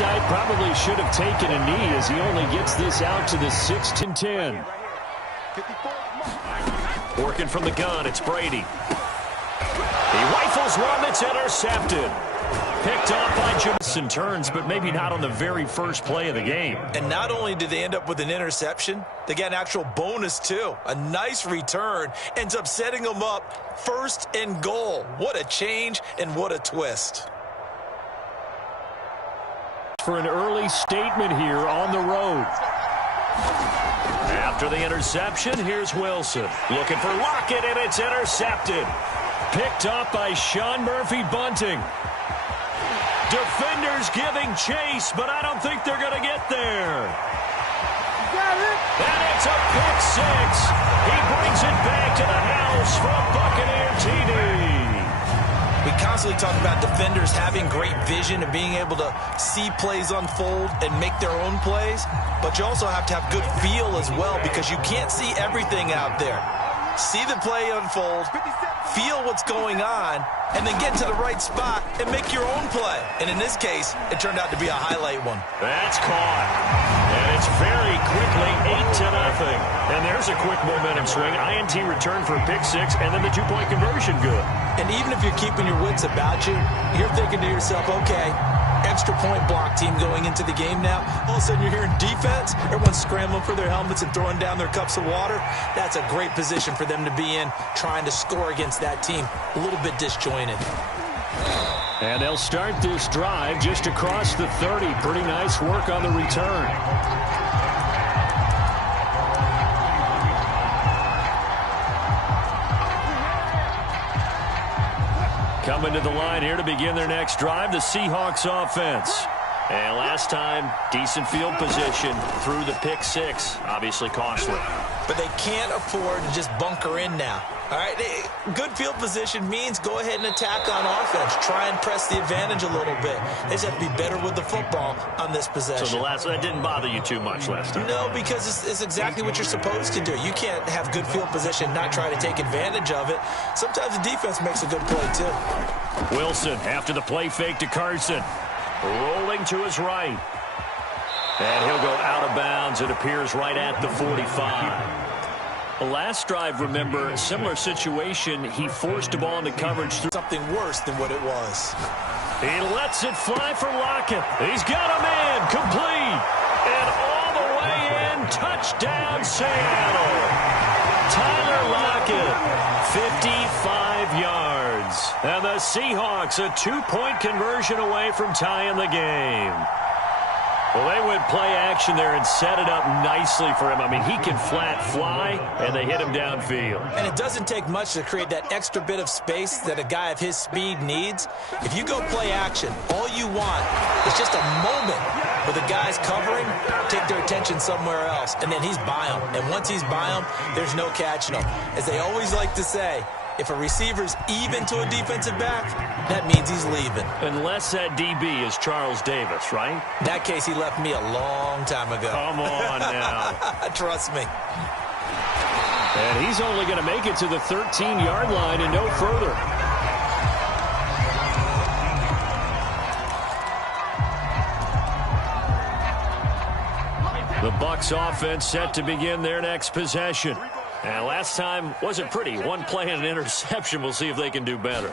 hindsight, probably should have taken a knee as he only gets this out to the 6th and 10. Working from the gun, it's Brady. He rifles one that's intercepted. Picked off by Jamison. Turns, but maybe not on the very first play of the game. And not only did they end up with an interception, they got an actual bonus, too. A nice return ends up setting them up 1st and goal. What a change and what a twist. For an early statement here on the road. After the interception, here's Wilson. Looking for Lockett, and it's intercepted. Picked up by Sean Murphy-Bunting. Defenders giving chase, but I don't think they're going to get there. And it's a pick six. He brings it back to the house from Buccaneer TD. We constantly talk about defenders having great vision and being able to see plays unfold and make their own plays, but you also have to have good feel as well because you can't see everything out there. See the play unfold, feel what's going on, and then get to the right spot and make your own play. And in this case, it turned out to be a highlight one. That's caught. And it's very quickly 8-0. And there's a quick momentum swing. INT return for a pick six, and then the two-point conversion good. And even if you're keeping your wits about you, you're thinking to yourself, okay, extra point block team going into the game now. All of a sudden you're hearing defense. Everyone's scrambling for their helmets and throwing down their cups of water. That's a great position for them to be in, trying to score against that team. A little bit disjointed. And they'll start this drive just across the 30. Pretty nice work on the return. Coming to the line here to begin their next drive, the Seahawks offense. And last time, decent field position through the pick six. Obviously costly. But they can't afford to just bunker in now. All right, good field position means go ahead and attack on offense. Try and press the advantage a little bit. They just have to be better with the football on this possession. So that didn't bother you too much last time? No, because it's exactly what you're supposed to do. You can't have good field position and not try to take advantage of it. Sometimes the defense makes a good play, too. Wilson after the play fake to Carson. Rolling to his right. And he'll go out of bounds. It appears right at the 45. The last drive, remember, similar situation. He forced the ball into coverage through something worse than what it was. He lets it fly for Lockett. He's got him in, complete. And all the way in, touchdown Seattle. Tyler Lockett, 55 yards. And the Seahawks a two-point conversion away from tying the game. Well, they went play action there and set it up nicely for him. I mean, he can flat fly, and they hit him downfield. And it doesn't take much to create that extra bit of space that a guy of his speed needs. If you go play action, all you want is just a moment where the guy's covering, take their attention somewhere else, and then he's by him. And once he's by him, there's no catching him. As they always like to say, if a receiver's even to a defensive back, that means he's leaving. Unless that DB is Charles Davis, right? In that case, he left me a long time ago. Come on now. Trust me. And he's only going to make it to the 13-yard line and no further. The Bucs offense set to begin their next possession. And last time wasn't pretty. One play and an interception. We'll see if they can do better.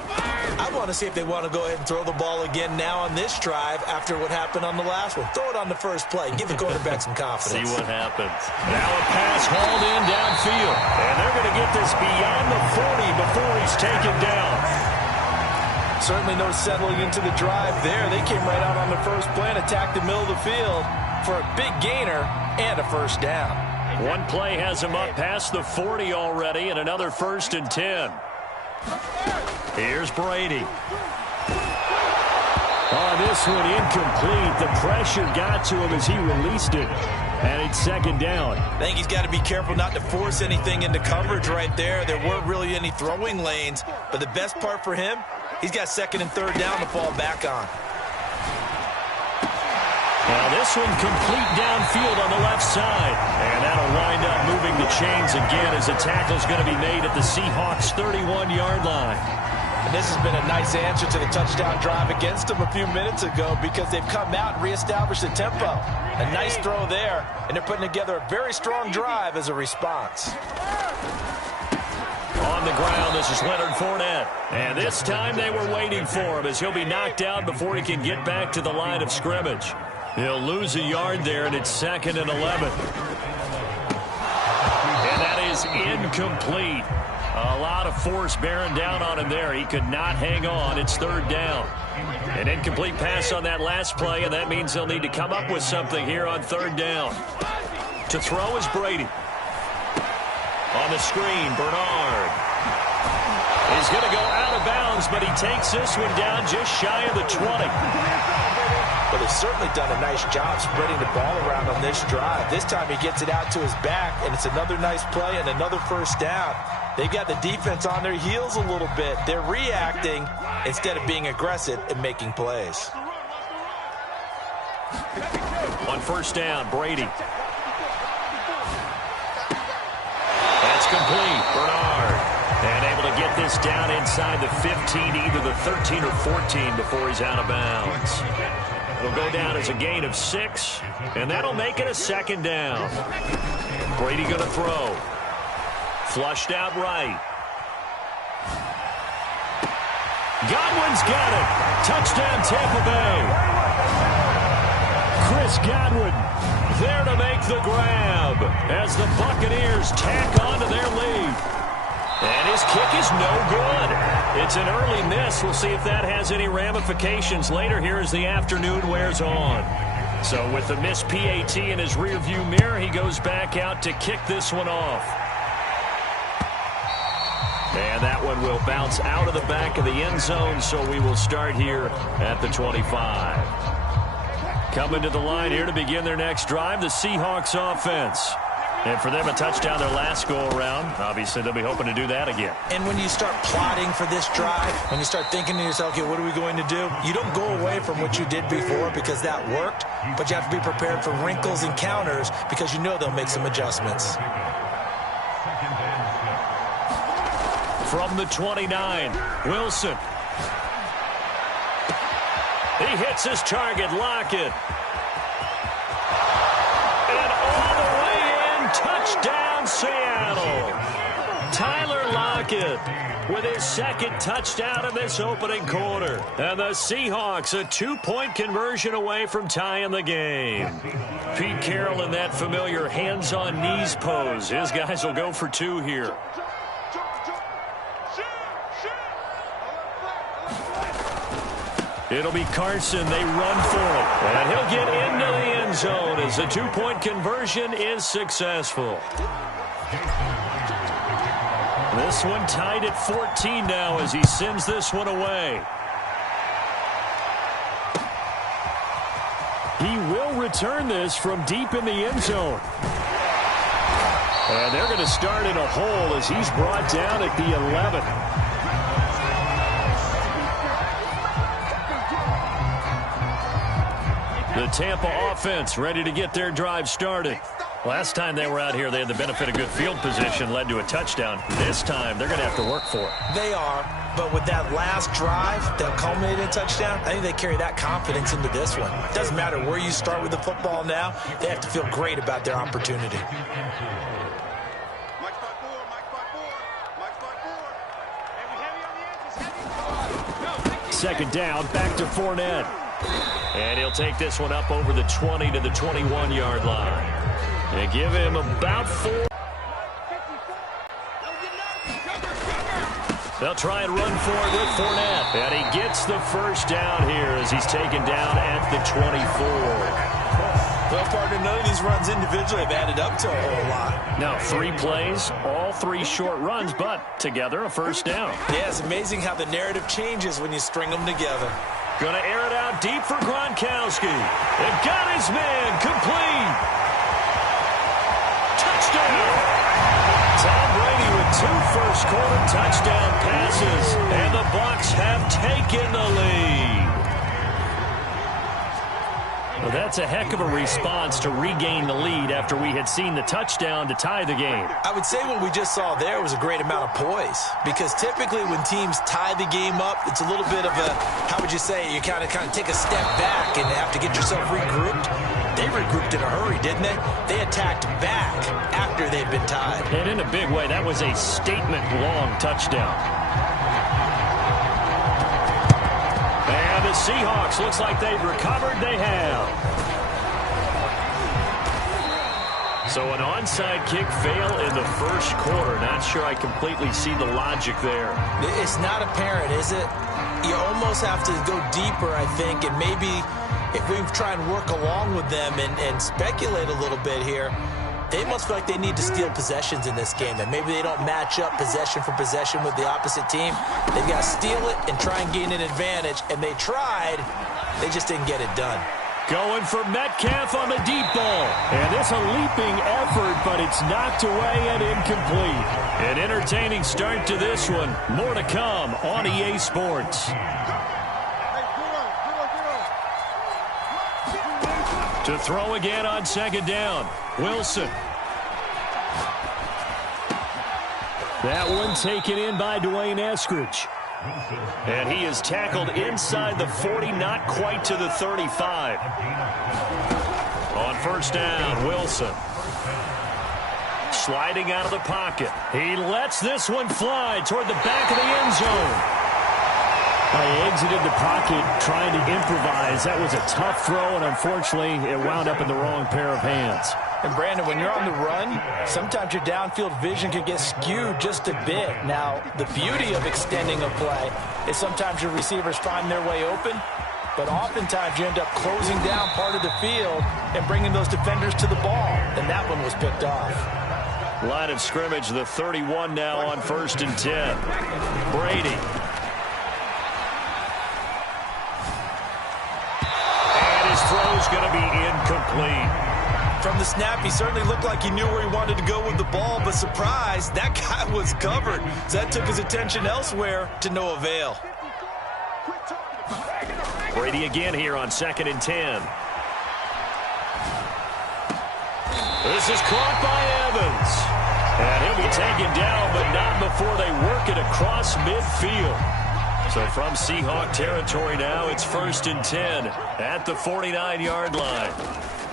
I want to see if they want to go ahead and throw the ball again now on this drive after what happened on the last one. Throw it on the first play. Give the quarterback some confidence. See what happens. Now a pass hauled in downfield. And they're going to get this beyond the 40 before he's taken down. Certainly no settling into the drive there. They came right out on the first play and attacked the middle of the field for a big gainer and a first down. One play has him up past the 40 already, and another 1st and 10. Here's Brady. Oh, this one incomplete. The pressure got to him as he released it. And it's second down. I think he's got to be careful not to force anything into coverage right there. There weren't really any throwing lanes. But the best part for him, he's got 2nd and 3rd down to fall back on. Now this one complete downfield on the left side. And that'll wind up moving the chains again as a tackle's going to be made at the Seahawks' 31-yard line. And this has been a nice answer to the touchdown drive against them a few minutes ago because they've come out and reestablished the tempo. A nice throw there, and they're putting together a very strong drive as a response. On the ground, this is Leonard Fournette. And this time they were waiting for him as he'll be knocked out before he can get back to the line of scrimmage. He'll lose a yard there, and it's 2nd and 11. And that is incomplete. A lot of force bearing down on him there. He could not hang on. It's 3rd down. An incomplete pass on that last play, and that means they'll need to come up with something here on 3rd down. To throw is Brady. On the screen, Bernard. He's going to go out of bounds, but he takes this one down just shy of the 20. But they've certainly done a nice job spreading the ball around on this drive. This time he gets it out to his back, and it's another nice play and another 1st down. They've got the defense on their heels a little bit. They're reacting instead of being aggressive and making plays. On 1st down, Brady. That's complete. Bernard. And able to get this down inside the 15, either the 13 or 14 before he's out of bounds. It'll go down as a gain of 6, and that'll make it a 2nd down. Brady going to throw. Flushed out right. Godwin's got it. Touchdown, Tampa Bay. Chris Godwin there to make the grab as the Buccaneers tack on to their lead. And his kick is no good. It's an early miss. We'll see if that has any ramifications later here as the afternoon wears on. So with the missed PAT in his rearview mirror, he goes back out to kick this one off. And that one will bounce out of the back of the end zone, so we will start here at the 25. Coming to the line here to begin their next drive, the Seahawks offense. And for them, a touchdown their last go-around. Obviously, they'll be hoping to do that again. And when you start plotting for this drive, when you start thinking to yourself, okay, what are we going to do? You don't go away from what you did before because that worked, but you have to be prepared for wrinkles and counters because you know they'll make some adjustments. From the 29, Wilson. He hits his target, Lockett. And all the way in, touchdown Seattle. Tyler Lockett with his 2nd touchdown of this opening quarter. And the Seahawks a 2-point conversion away from tying the game. Pete Carroll in that familiar hands-on-knees pose. His guys will go for 2 here. It'll be Carson. They run for it. And he'll get into the end zone as the 2-point conversion is successful. This one tied at 14 now as he sends this one away. He will return this from deep in the end zone. And they're going to start in a hole as he's brought down at the 11. The Tampa offense ready to get their drive started. Last time they were out here, they had the benefit of good field position, led to a touchdown. This time, they're going to have to work for it. They are, but with that last drive that culminated in a touchdown, I think they carry that confidence into this one. It doesn't matter where you start with the football now. They have to feel great about their opportunity. Second down, back to Fournette. And he'll take this one up over the 20 to the 21-yard line. They give him about 4. They'll try and run for it with Fournette. And he gets the first down here as he's taken down at the 24. Well, partner, none of these runs individually have added up to a whole lot. Now, 3 plays, all 3 short runs, but together a first down. Yeah, it's amazing how the narrative changes when you string them together. Going to air it out deep for Gronkowski. They've got his man complete. Touchdown. Tom Brady with 2 first-quarter touchdown passes, and the Bucs have taken the lead. Well, that's a heck of a response to regain the lead after we had seen the touchdown to tie the game. I would say what we just saw there was a great amount of poise, because typically when teams tie the game up, it's a little bit of a, how would you say, you kind of take a step back and have to get yourself regrouped. They regrouped in a hurry, didn't they? They attacked back after they'd been tied. And in a big way, that was a statement-long touchdown. And the Seahawks, looks like they've recovered. They have. So an onside kick fail in the first quarter. Not sure I completely see the logic there. It's not apparent, is it? You almost have to go deeper, I think, and maybe if we try and work along with them and speculate a little bit here, they must feel like they need to steal possessions in this game, and maybe they don't match up possession for possession with the opposite team. They've got to steal it and try and gain an advantage, and they tried. They just didn't get it done. Going for Metcalf on the deep ball. And it's a leaping effort, but it's knocked away and incomplete. An entertaining start to this one. More to come on EA Sports. To throw again on second down. Wilson. That one taken in by Dwayne Eskridge. And he is tackled inside the 40, not quite to the 35. On first down, Wilson. Sliding out of the pocket. He lets this one fly toward the back of the end zone. He exited the pocket trying to improvise. That was a tough throw, and unfortunately, it wound up in the wrong pair of hands. And, Brandon, when you're on the run, sometimes your downfield vision can get skewed just a bit. Now, the beauty of extending a play is sometimes your receivers find their way open, but oftentimes you end up closing down part of the field and bringing those defenders to the ball, and that one was picked off. Line of scrimmage, the 31 now on 1st and 10. Brady. Throw's going to be incomplete. From the snap, he certainly looked like he knew where he wanted to go with the ball, but surprise, that guy was covered. So that took his attention elsewhere to no avail. Brady again here on 2nd and 10. This is caught by Evans. And he'll be taken down, but not before they work it across midfield. So from Seahawk territory now, it's 1st and 10 at the 49-yard line.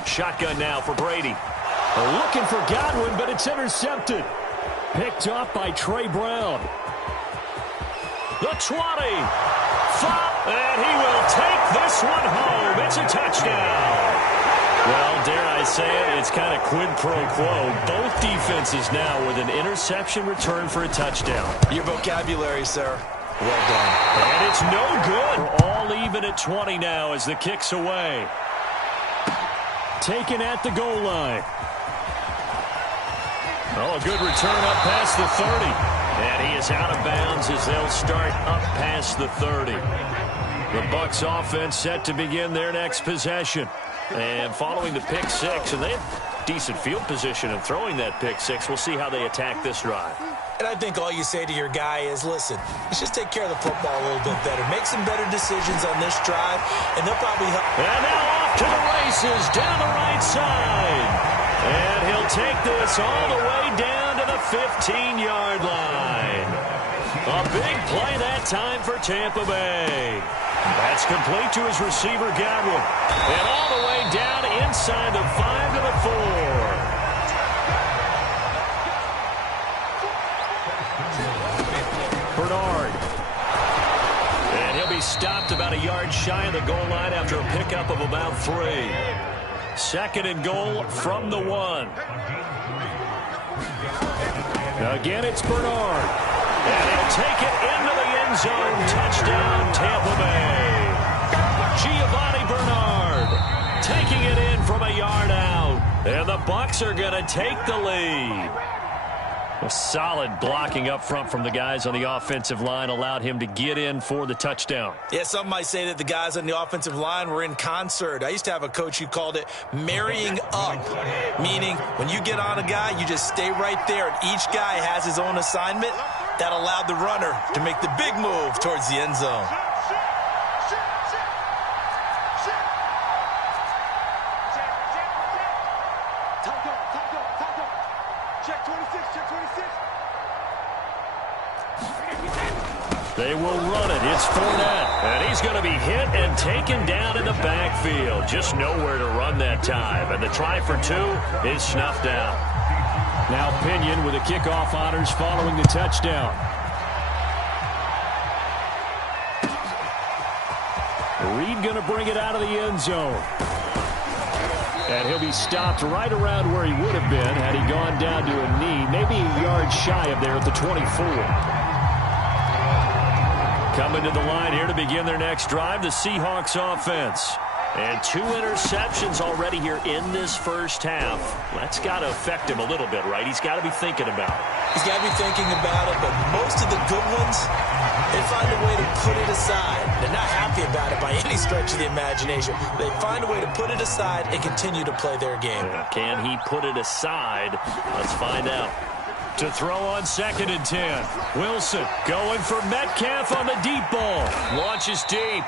Shotgun now for Brady. Looking for Godwin, but it's intercepted. Picked off by Trey Brown. The 20. And he will take this one home. It's a touchdown. Well, dare I say it, it's kind of quid pro quo. Both defenses now with an interception return for a touchdown. Your vocabulary, sir. Well done. And it's no good. We're all even at 20 now as the kick's away. Taken at the goal line. Oh, a good return up past the 30. And he is out of bounds as they'll start up past the 30. The Bucs offense set to begin their next possession. And following the pick six, and they have decent field position in throwing that pick six. We'll see how they attack this drive. And I think all you say to your guy is, listen, let's just take care of the football a little bit better. Make some better decisions on this drive, and they'll probably help. And now off to the races down the right side. And he'll take this all the way down to the 15-yard line. A big play that time for Tampa Bay. That's complete to his receiver, Godwin. And all the way down inside the 5 to the 4. Bernard. And he'll be stopped about a yard shy of the goal line after a pickup of about 3. 2nd and goal from the 1. Again, it's Bernard. And he'll take it into the end zone. Touchdown, Tampa Bay. Giovanni Bernard taking it in from a yard out. And the Bucs are going to take the lead. A solid blocking up front from the guys on the offensive line allowed him to get in for the touchdown. Yeah, some might say that the guys on the offensive line were in concert. I used to have a coach who called it marrying up, meaning when you get on a guy, you just stay right there, and each guy has his own assignment. That allowed the runner to make the big move towards the end zone. Check 26, check 26. They will run it. It's Fournette. And he's going to be hit and taken down in the backfield. Just nowhere to run that time. And the try for two is snuffed out. Now Pinion with the kickoff honors following the touchdown. Reed going to bring it out of the end zone. And he'll be stopped right around where he would have been had he gone down to a knee, maybe a yard shy of there at the 24. Coming to the line here to begin their next drive, the Seahawks offense. And 2 interceptions already here in this first half. That's got to affect him a little bit, right? He's got to be thinking about it. He's got to be thinking about it, but most of the good ones, they find a way to put it aside. They're not happy about it by any stretch of the imagination. They find a way to put it aside and continue to play their game. Can he put it aside? Let's find out. To throw on 2nd and 10. Wilson going for Metcalf on the deep ball. Launches deep.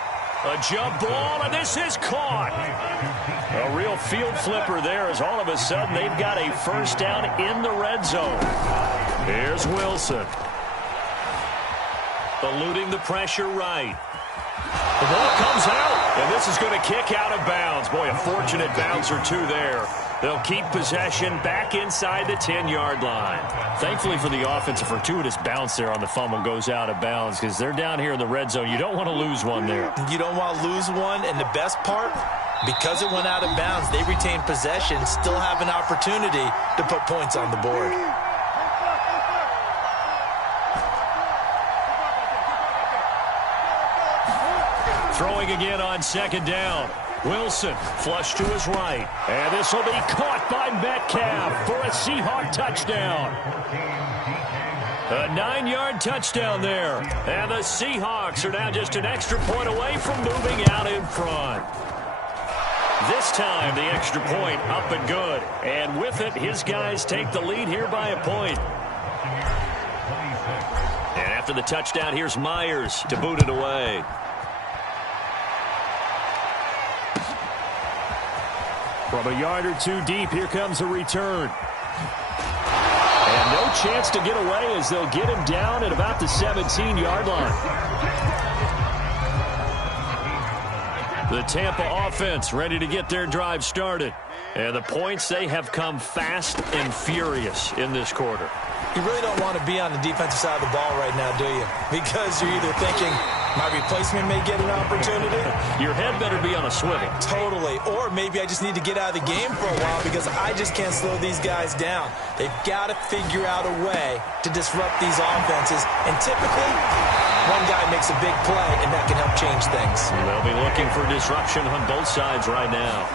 A jump ball, and this is caught. A real field flipper there as all of a sudden they've got a first down in the red zone. Here's Wilson. Eluding the pressure right. The ball comes out, and this is going to kick out of bounds. Boy, a fortunate bounce or two there. They'll keep possession back inside the 10-yard line. Thankfully for the offense, a fortuitous bounce there on the fumble goes out of bounds because they're down here in the red zone. You don't want to lose one there. You don't want to lose one, and the best part, because it went out of bounds, they retain possession, still have an opportunity to put points on the board. Throwing again on 2nd down. Wilson, flush to his right. And this will be caught by Metcalf for a Seahawk touchdown. A 9-yard touchdown there. And the Seahawks are now just an extra point away from moving out in front. This time, the extra point up and good. And with it, his guys take the lead here by a point. And after the touchdown, here's Myers to boot it away. From a yard or two deep, here comes a return. And no chance to get away as they'll get him down at about the 17-yard line. The Tampa offense ready to get their drive started. And the points, they have come fast and furious in this quarter. You really don't want to be on the defensive side of the ball right now, do you? Because you're either thinking, my replacement may get an opportunity. Your head better be on a swivel. Totally. Or maybe I just need to get out of the game for a while because I just can't slow these guys down. They've got to figure out a way to disrupt these offenses. And typically, one guy makes a big play, and that can help change things. They'll be looking for disruption on both sides right now.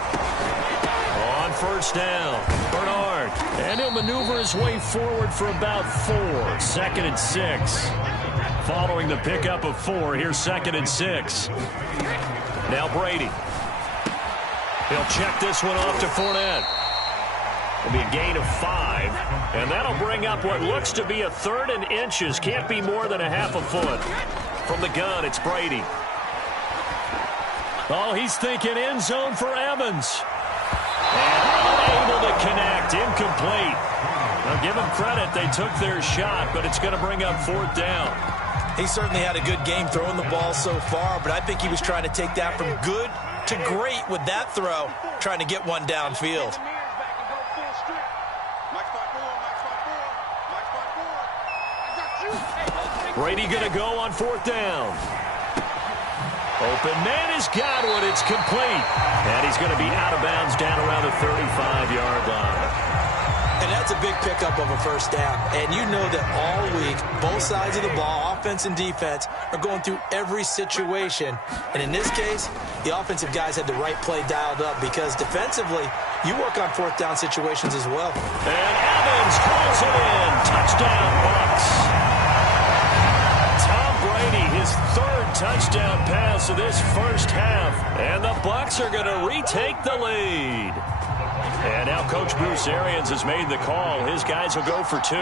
On first down, Bernard. And he'll maneuver his way forward for about 4. 2nd and 6. Following the pickup of 4, here's 2nd and 6. Now Brady. He'll check this one off to Fournette. It'll be a gain of 5. And that'll bring up what looks to be a 3rd and inches. Can't be more than a half a foot. From the gun, it's Brady. Oh, he's thinking end zone for Evans. And unable to connect. Incomplete. Now, give them credit. They took their shot, but it's going to bring up 4th down. He certainly had a good game throwing the ball so far, but I think he was trying to take that from good to great with that throw, trying to get one downfield. Brady going to go on 4th down. Open man has got one. It's complete. And he's going to be out of bounds down around the 35-yard line. And that's a big pickup of a first down. And you know that all week, both sides of the ball, offense and defense, are going through every situation. And in this case, the offensive guys had the right play dialed up because defensively, you work on 4th down situations as well. And Evans calls it in. Touchdown, Bucs. Tom Brady, his 3rd touchdown pass of this first half. And the Bucs are going to retake the lead. And now Coach Bruce Arians has made the call. His guys will go for 2.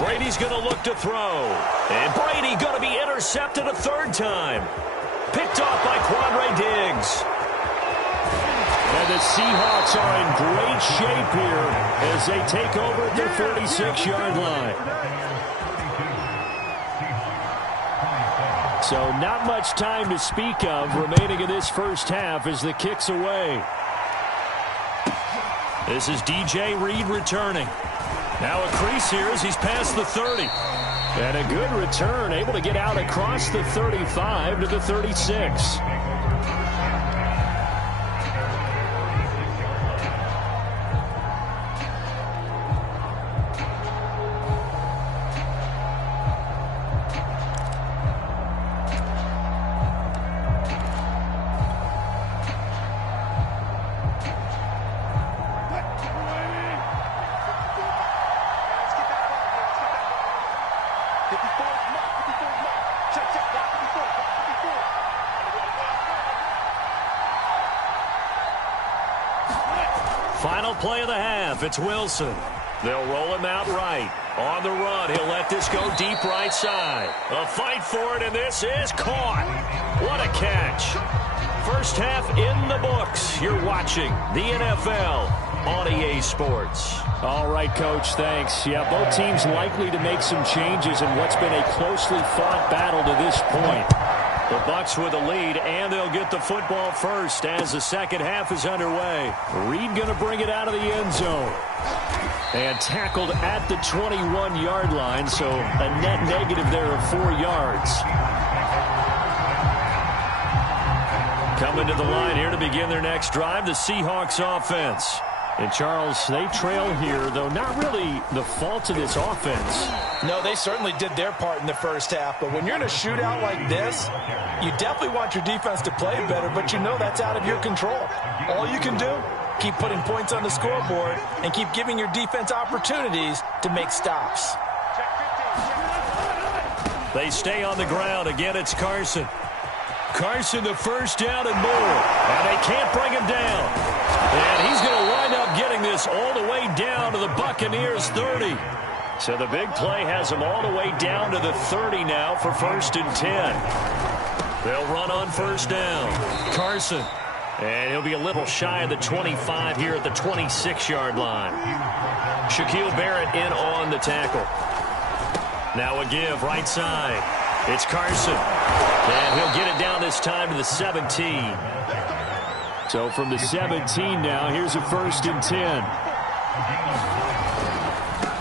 Brady's going to look to throw. And Brady going to be intercepted a 3rd time. Picked off by Quandre Diggs. And the the Seahawks are in great shape here as they take over at their 36-yard line. So not much time to speak of remaining in this first half as the kick's away. This is DJ Reed returning. Now a crease here as he's past the 30. And a good return, able to get out across the 35 to the 36. Final play of the half. It's Wilson. They'll roll him out right. On the run, he'll let this go deep right side. A fight for it, and this is caught. What a catch. First half in the books. You're watching the NFL on EA Sports. All right, Coach, thanks. Yeah, both teams likely to make some changes in what's been a closely fought battle to this point. The Bucs with a lead, and they'll get the football first as the second half is underway. Reed going to bring it out of the end zone. And tackled at the 21-yard line, so a net negative there of 4 yards. Coming to the line here to begin their next drive, the Seahawks offense. And, Charles, they trail here, though not really the fault of this offense. No, they certainly did their part in the first half. But when you're in a shootout like this, you definitely want your defense to play better, but you know that's out of your control. All you can do, keep putting points on the scoreboard and keep giving your defense opportunities to make stops. They stay on the ground. Again, it's Carson. Carson, the first down and more. And they can't bring him down. And he's going to wind up getting this all the way down to the Buccaneers' 30. So the big play has him all the way down to the 30 now for 1st and 10. They'll run on first down. Carson. And he'll be a little shy of the 25 here at the 26-yard line. Shaquille Barrett in on the tackle. Now a give right side. It's Carson. And he'll get it down this time to the 17. So from the 17 now, here's a 1st and 10.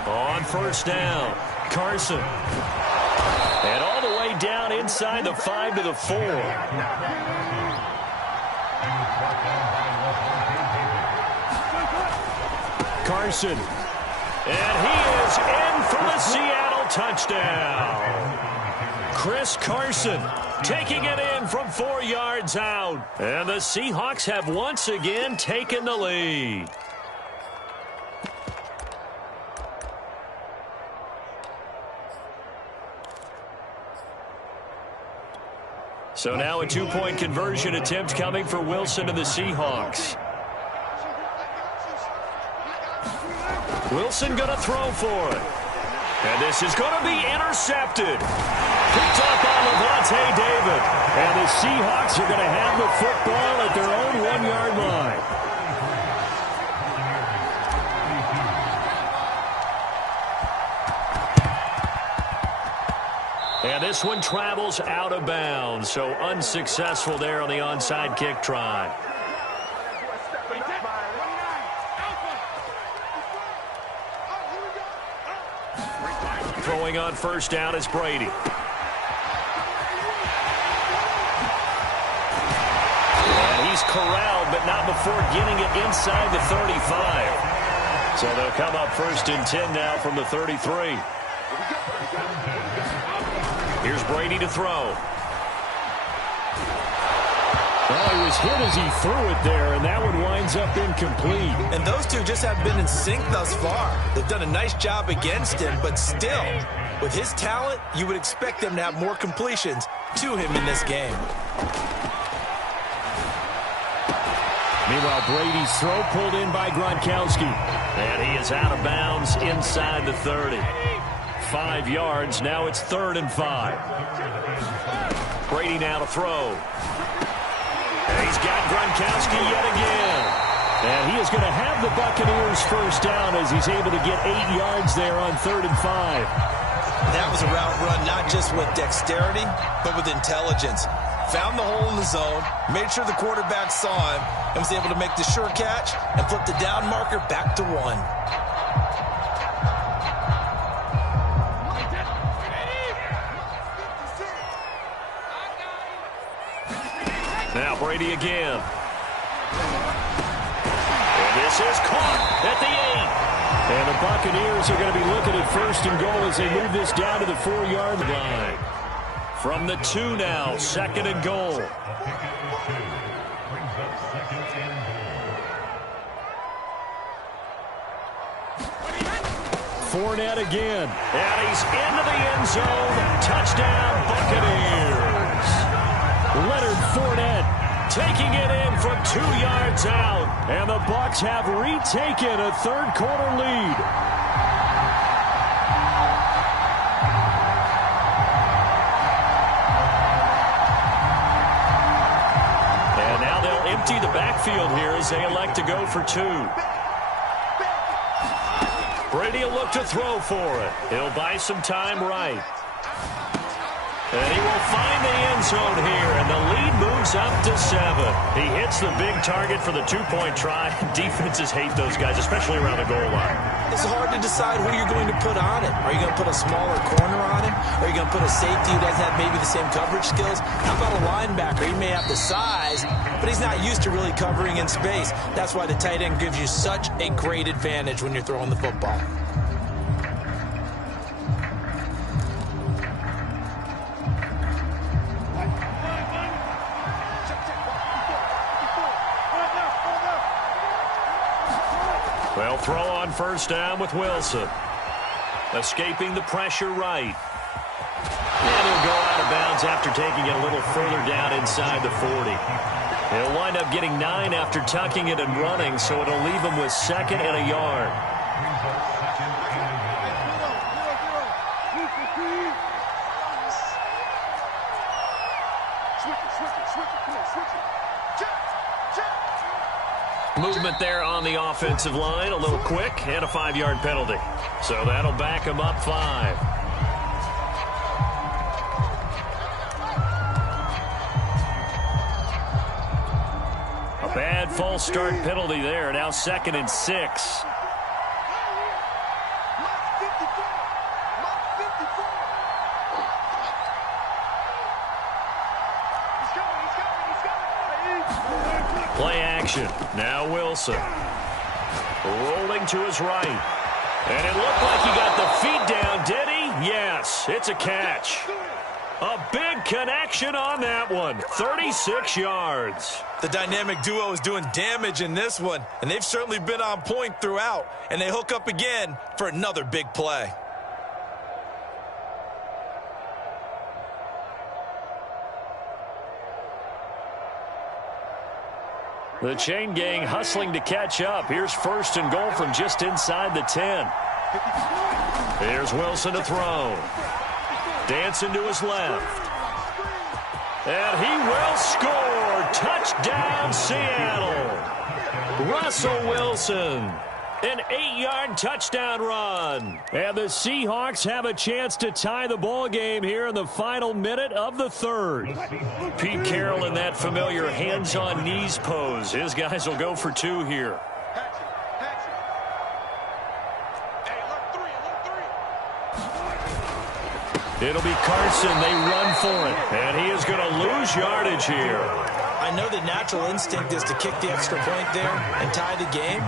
On first down, Carson. And all the way down inside the 5 to the 4. Carson. And he is in for the Seattle touchdown. Chris Carson taking it in from 4 yards out. And the Seahawks have once again taken the lead. So now a 2-point conversion attempt coming for Wilson and the Seahawks. Wilson going to throw for it. And this is going to be intercepted. Picked up on Levante David. And the Seahawks are going to have the football at their own 1-yard line. And this one travels out of bounds. So unsuccessful there on the onside kick try. Throwing on first down is Brady. And he's corralled, but not before getting it inside the 35. So they'll come up 1st and 10 now from the 33. Here's Brady to throw. Well, he was hit as he threw it there, and that one winds up incomplete. And those two just have been in sync thus far. They've done a nice job against him, but still, with his talent, you would expect them to have more completions to him in this game. Meanwhile, Brady's throw pulled in by Gronkowski. And he is out of bounds inside the 30. 5 yards. Now it's 3rd and 5. Brady now to throw. And he's got Gronkowski yet again. And he is going to have the Buccaneers first down as he's able to get 8 yards there on 3rd and 5. That was a route run not just with dexterity, but with intelligence. Found the hole in the zone, made sure the quarterback saw him, and was able to make the sure catch and flip the down marker back to 1. Now Brady again. And this is caught at the 8. And the Buccaneers are going to be looking at 1st and goal as they move this down to the 4-yard line. From the 2 now, 2nd and goal. Fournette again. And he's into the end zone. Touchdown, Buccaneers. Leonard Fournette taking it in from 2 yards out. And the Bucs have retaken a 3rd quarter lead. And now they'll empty the backfield here as they elect to go for 2. Brady will look to throw for it. He'll buy some time right. And he will find the end zone here, and the lead moves up to 7. He hits the big target for the 2-point try. Defenses hate those guys, especially around the goal line. It's hard to decide who you're going to put on it. Are you going to put a smaller corner on him? Are you going to put a safety who doesn't have maybe the same coverage skills? How about a linebacker? He may have the size, but he's not used to really covering in space. That's why the tight end gives you such a great advantage when you're throwing the football. Well, throw on 1st down with Wilson. Escaping the pressure right. And he'll go out of bounds after taking it a little further down inside the 40. He'll wind up getting 9 after tucking it and running, so it'll leave him with 2nd and a yard. Movement there on the offensive line, a little quick, and a 5-yard penalty. So that'll back him up 5. A bad false start penalty there. Now 2nd and 6. Play action. Now Wilson. Rolling to his right. And it looked like he got the feet down, did he? Yes, it's a catch. A big connection on that one. 36 yards. The dynamic duo is doing damage in this one, and they've certainly been on point throughout, and they hook up again for another big play. The chain gang hustling to catch up. Here's 1st and goal from just inside the 10. Here's Wilson to throw. Dancing to his left. And he will score. Touchdown, Seattle. Russell Wilson. An 8-yard touchdown run. And the Seahawks have a chance to tie the ball game here in the final minute of the 3rd. Pete Carroll in that familiar hands-on knees pose. His guys will go for 2 here. It'll be Carson. They run for it. And he is going to lose yardage here. I know the natural instinct is to kick the extra point there and tie the game.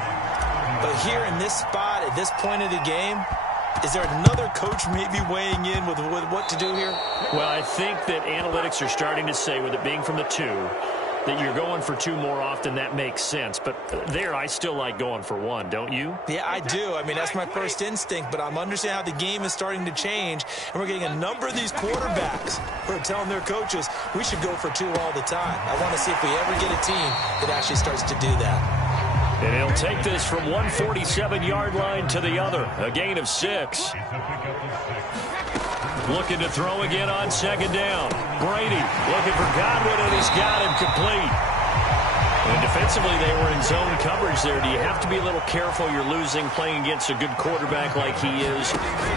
But here in this spot, at this point of the game, is there another coach maybe weighing in with what to do here? Well, I think that analytics are starting to say, with it being from the 2, that you're going for 2 more often. That makes sense. But there, I still like going for 1, don't you? Yeah, I do. I mean, that's my first instinct. But I'm understanding how the game is starting to change. And we're getting a number of these quarterbacks who are telling their coaches, we should go for 2 all the time. I want to see if we ever get a team that actually starts to do that. And he'll take this from 147-yard line to the other. A gain of 6. Looking to throw again on 2nd down. Brady looking for Godwin, and he's got him complete. And defensively, they were in zone coverage there. Do you have to be a little careful you're losing playing against a good quarterback like he is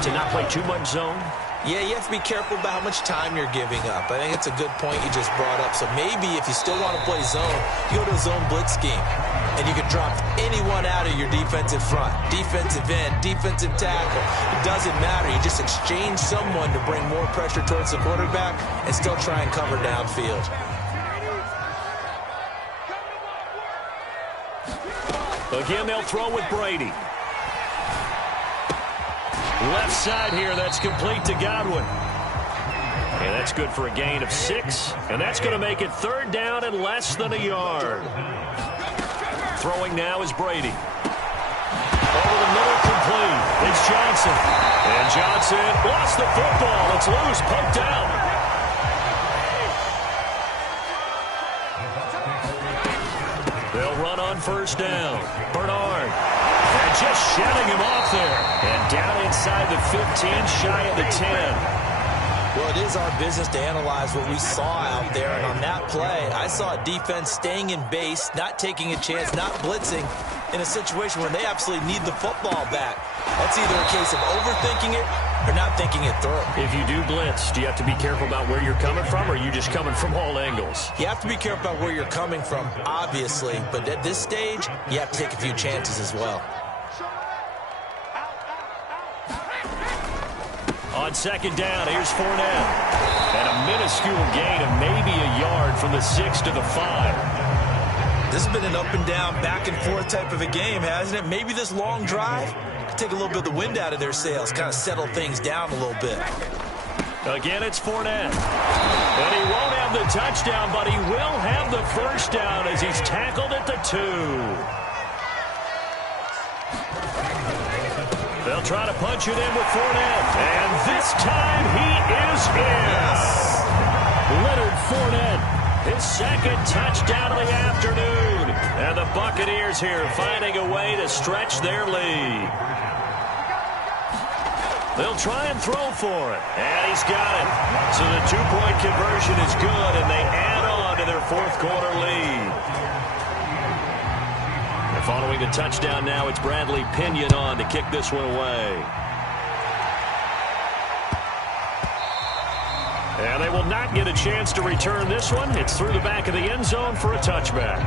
to not play too much zone? Yeah, you have to be careful about how much time you're giving up. I think it's a good point you just brought up. So maybe if you still want to play zone, you go to a zone blitz scheme. And you can drop anyone out of your defensive front. Defensive end, defensive tackle. It doesn't matter. You just exchange someone to bring more pressure towards the quarterback and still try and cover downfield. Again, they'll throw with Brady. Left side here, that's complete to Godwin. And that's good for a gain of 6. And that's going to make it 3rd down and less than a yard. Throwing now is Brady. Over the middle, complete. It's Johnson. And Johnson lost the football. It's loose, poked out. They'll run on 1st down. Bernard. And just shutting him off there. And down inside the 15, shy of the 10. Well, it is our business to analyze what we saw out there. And on that play, I saw a defense staying in base, not taking a chance, not blitzing in a situation where they absolutely need the football back. That's either a case of overthinking it or not thinking it through. If you do blitz, do you have to be careful about where you're coming from, or are you just coming from all angles? You have to be careful about where you're coming from, obviously. But at this stage, you have to take a few chances as well. On 2nd down, here's Fournette. And a minuscule gain of maybe a yard from the 6 to the 5. This has been an up and down, back and forth type of a game, hasn't it? Maybe this long drive could take a little bit of the wind out of their sails, kind of settle things down a little bit. Again, it's Fournette. And he won't have the touchdown, but he will have the 1st down as he's tackled at the 2. They'll try to punch it in with Fournette. And this time he is in. Yes. Leonard Fournette, his 2nd touchdown of the afternoon. And the Buccaneers here finding a way to stretch their lead. They'll try and throw for it. And he's got it. So the 2-point conversion is good, and they add on to their 4th quarter lead. Following the touchdown now, it's Bradley Pinion on to kick this one away. And they will not get a chance to return this one. It's through the back of the end zone for a touchback.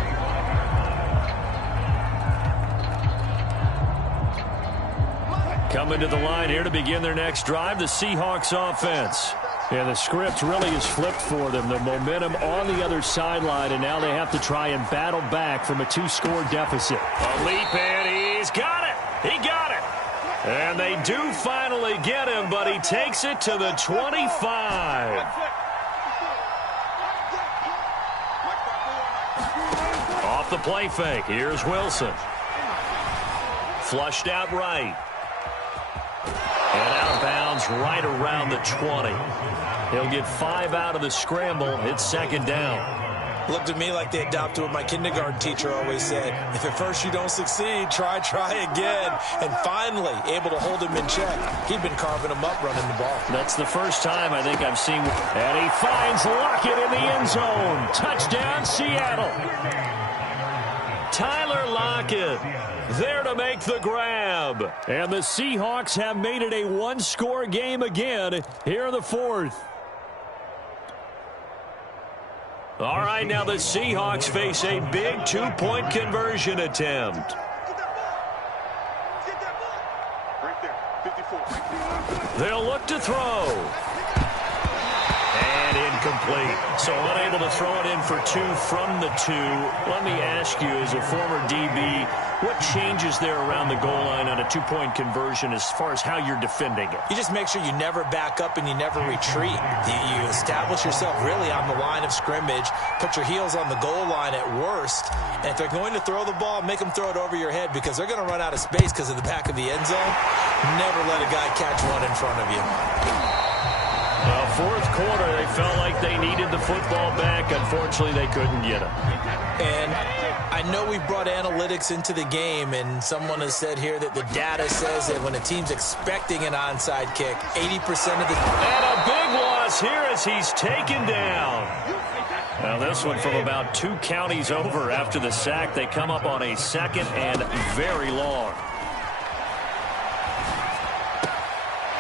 Coming to the line here to begin their next drive, the Seahawks offense. And the script really is flipped for them. The momentum on the other sideline, and now they have to try and battle back from a 2-score deficit. A leap in. He's got it. He got it. And they do finally get him, but he takes it to the 25. Off the play fake. Here's Wilson. Flushed out right. And out of bounds right around the 20. He'll get 5 out of the scramble. It's 2nd down. Looked at me like they adopted what my kindergarten teacher always said. If at first you don't succeed, try again. And finally, able to hold him in check. He'd been carving him up running the ball. That's the first time I think I've seen. And he finds Lockett in the end zone. Touchdown, Seattle. Tyler Lockett there to make the grab. And the Seahawks have made it a 1-score game again here in the 4th. All right, now the Seahawks face a big 2-point conversion attempt. They'll look to throw. And incomplete. So unable to throw it in for 2 from the 2. Let me ask you, as a former DB, what changes there around the goal line on a 2-point conversion as far as how you're defending it? You just make sure you never back up and you never retreat. You establish yourself really on the line of scrimmage, put your heels on the goal line at worst, and if they're going to throw the ball, make them throw it over your head because they're going to run out of space because of the back of the end zone. Never let a guy catch one in front of you. 4th quarter, they felt like they needed the football back. Unfortunately, they couldn't get it. And I know we brought analytics into the game, and someone has said here that the data says that when a team's expecting an onside kick, 80% of the... And a big loss here as he's taken down. Now this one from about 2 counties over after the sack. They come up on a 2nd and very long.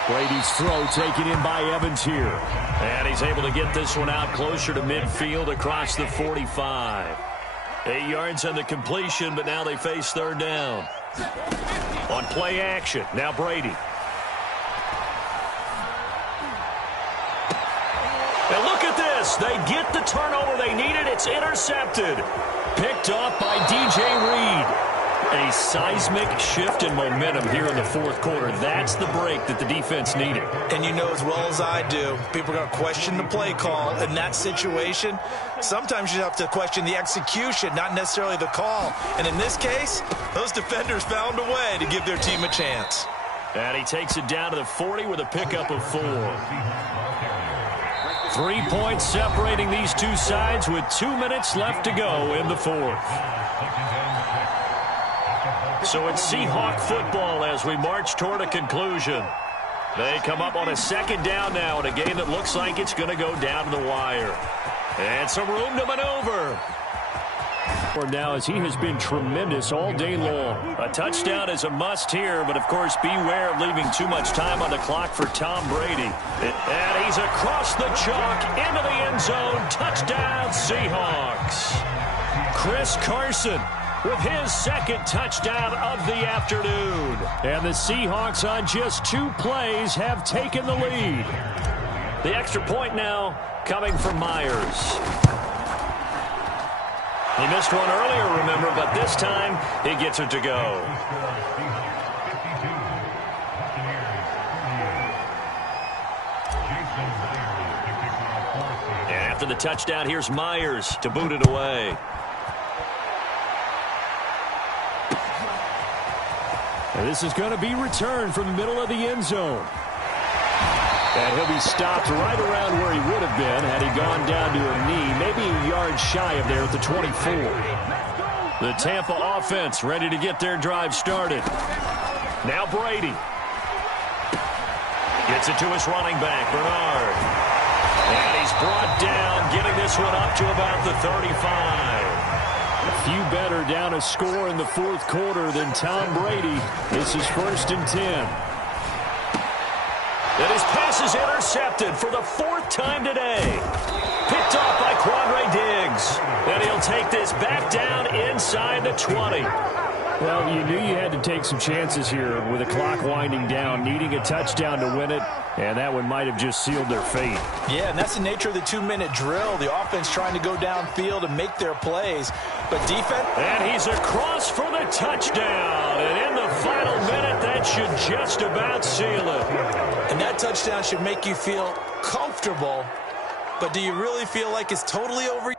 Brady's throw taken in by Evans here. And he's able to get this one out closer to midfield across the 45. 8 yards on the completion, but now they face 3rd down. On play action, now Brady. And look at this. They get the turnover they needed. It's intercepted. Picked off by DJ Reed. A seismic shift in momentum here in the 4th quarter. That's the break that the defense needed. And you know as well as I do, people are going to question the play call in that situation. Sometimes you have to question the execution, not necessarily the call. And in this case, those defenders found a way to give their team a chance. And he takes it down to the 40 with a pickup of 4. 3 points separating these two sides with 2 minutes left to go in the 4th. So it's Seahawk football as we march toward a conclusion. They come up on a 2nd down now in a game that looks like it's going to go down to the wire. And some room to maneuver. Now as he has been tremendous all day long. A touchdown is a must here, but of course beware of leaving too much time on the clock for Tom Brady. And he's across the chalk into the end zone. Touchdown Seahawks. Chris Carson with his 2nd touchdown of the afternoon. And the Seahawks on just 2 plays have taken the lead. The extra point now coming from Myers. He missed one earlier, remember, but this time he gets it to go. And after the touchdown, here's Myers to boot it away. And this is going to be returned from the middle of the end zone. And he'll be stopped right around where he would have been had he gone down to a knee, maybe a yard shy of there at the 24. The Tampa offense ready to get their drive started. Now Brady. Gets it to his running back, Bernard. And he's brought down, getting this one up to about the 35. A few better down a score in the 4th quarter than Tom Brady. This is 1st and 10. And his pass is intercepted for the 4th time today. Picked off by Quandre Diggs. And he'll take this back down inside the 20. Well, you knew you had to take some chances here with the clock winding down, needing a touchdown to win it, and that one might have just sealed their fate. Yeah, and that's the nature of the 2-minute drill. The offense trying to go downfield and make their plays, but defense... And he's across for the touchdown, and in the final minute, that should just about seal it. And that touchdown should make you feel comfortable, but do you really feel like it's totally over?